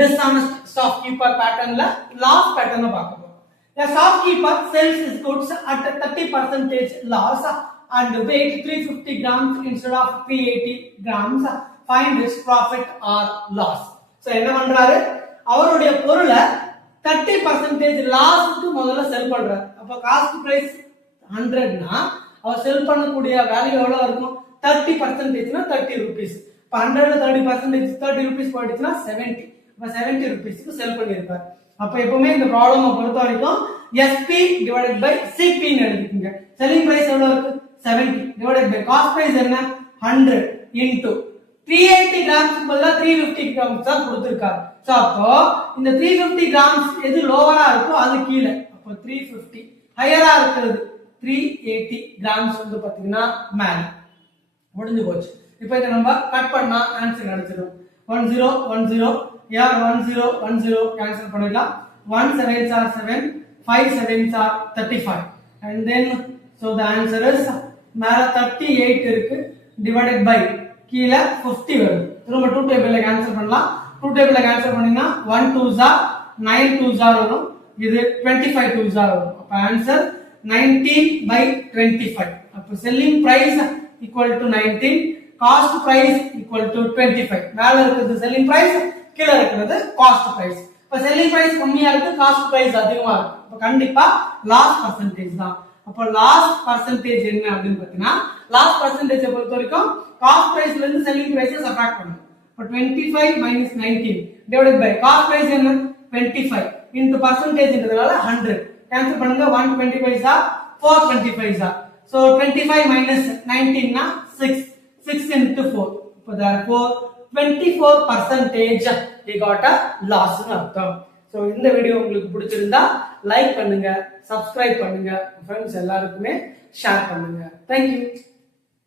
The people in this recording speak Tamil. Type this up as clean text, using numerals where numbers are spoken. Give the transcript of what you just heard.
dishonest shopkeeper pattern la loss pattern பார்க்க போறோம். A shopkeeper sells his goods at 30% loss and weight 350 grams instead of 380 grams. Find his profit or loss. So என்ன பண்றாரு? அவருடைய பொருளை 30% லாஸ்க்கு முதல்ல செல் பண்றாரு. அப்ப காஸ்ட் பிரைஸ் 100 னா அவர் செல் பண்ணக்கூடிய வேல்யூ எவ்வளவு இருக்கும்? 30% னா 30 rupees. இப்ப 100 ல 30% 30 rupees போயிடுச்சுனா 70. அப்ப 70 rupeesக்கு செல் பண்ணிருப்பார். அப்ப எப்பவுமே இந்த ப்ராப்ளமை பொறுத்த வரைக்கும் SP divided by CP ன்னு எழுதிக்கங்க. செல்லிங் பிரைஸ் எவ்வளவு இருக்கு? 70 divided by காஸ்ட் பிரைஸ் என்ன? 100 into 380 grams பதிலா 350 grams தான் கொடுத்திருக்காரு. சோ அப்போ இந்த 350 grams எது லோவரா இருக்கோ அது கீழே. அப்போ 350 ஹையரா இருக்குது 380 grams வந்து பாத்தீங்கன்னா மேல. முடிஞ்சு போச்சு. இப்போ இத நம்ம கட் பண்ணா ஆன்சர் கிடைச்சிடும். 10 10 here 10 10 கேன்சல் பண்ணிடலாம். 1 7s are 7 5 7s are 35 and then so the answer is மேல 38 இருக்கு divided by கீழ 50 வருது. திரும்ப 2 டேபிள்ல கேன்சல் பண்ணலாம். 2 டேபிள்ல கேன்சல் பண்ணீங்கன்னா 1 2s are 9 2s are வரும். இது 25 2s are வரும். அப்ப ஆன்சர் 19/25. அப்ப selling price equal to 19, cost price equal to 25. மேல இருக்குது செல்லிங் பிரைஸ், கீழ இருக்குது காஸ்ட் பிரைஸ். இப்ப செல்லிங் பிரைஸ் கம்மியா இருக்கு, காஸ்ட் பிரைஸ் அதிகமா இருக்கு. அப்ப கண்டிப்பா லாஸ் பர்சன்டேஜ் தான். அப்ப லாஸ் பர்சன்டேஜ் என்ன அப்படின்னு பாத்தீங்கன்னா லாஸ் பர்சன்டேஜ் பொறுத்த வரைக்கும் காஸ்ட் பிரைஸ்ல இருந்து செல்லிங் பிரைஸ் சப்ட்ராக்ட் பண்ணணும். அப்ப 25 minus 19 divided by cost price என்ன 25 into percentageன்றதால 100 கேன்சல் பண்ணுங்க. 125 are 425 are. So 25 minus 19 na 6 into 4. So therefore 24% he got a loss னு அர்த்தம். So இந்த வீடியோ உங்களுக்கு பிடிச்சிருந்தா லைக் பண்ணுங்க, சப்ஸ்கிரைப் பண்ணுங்க, ஃப்ரெண்ட்ஸ் எல்லாருக்குமே ஷேர் பண்ணுங்க. Thank you.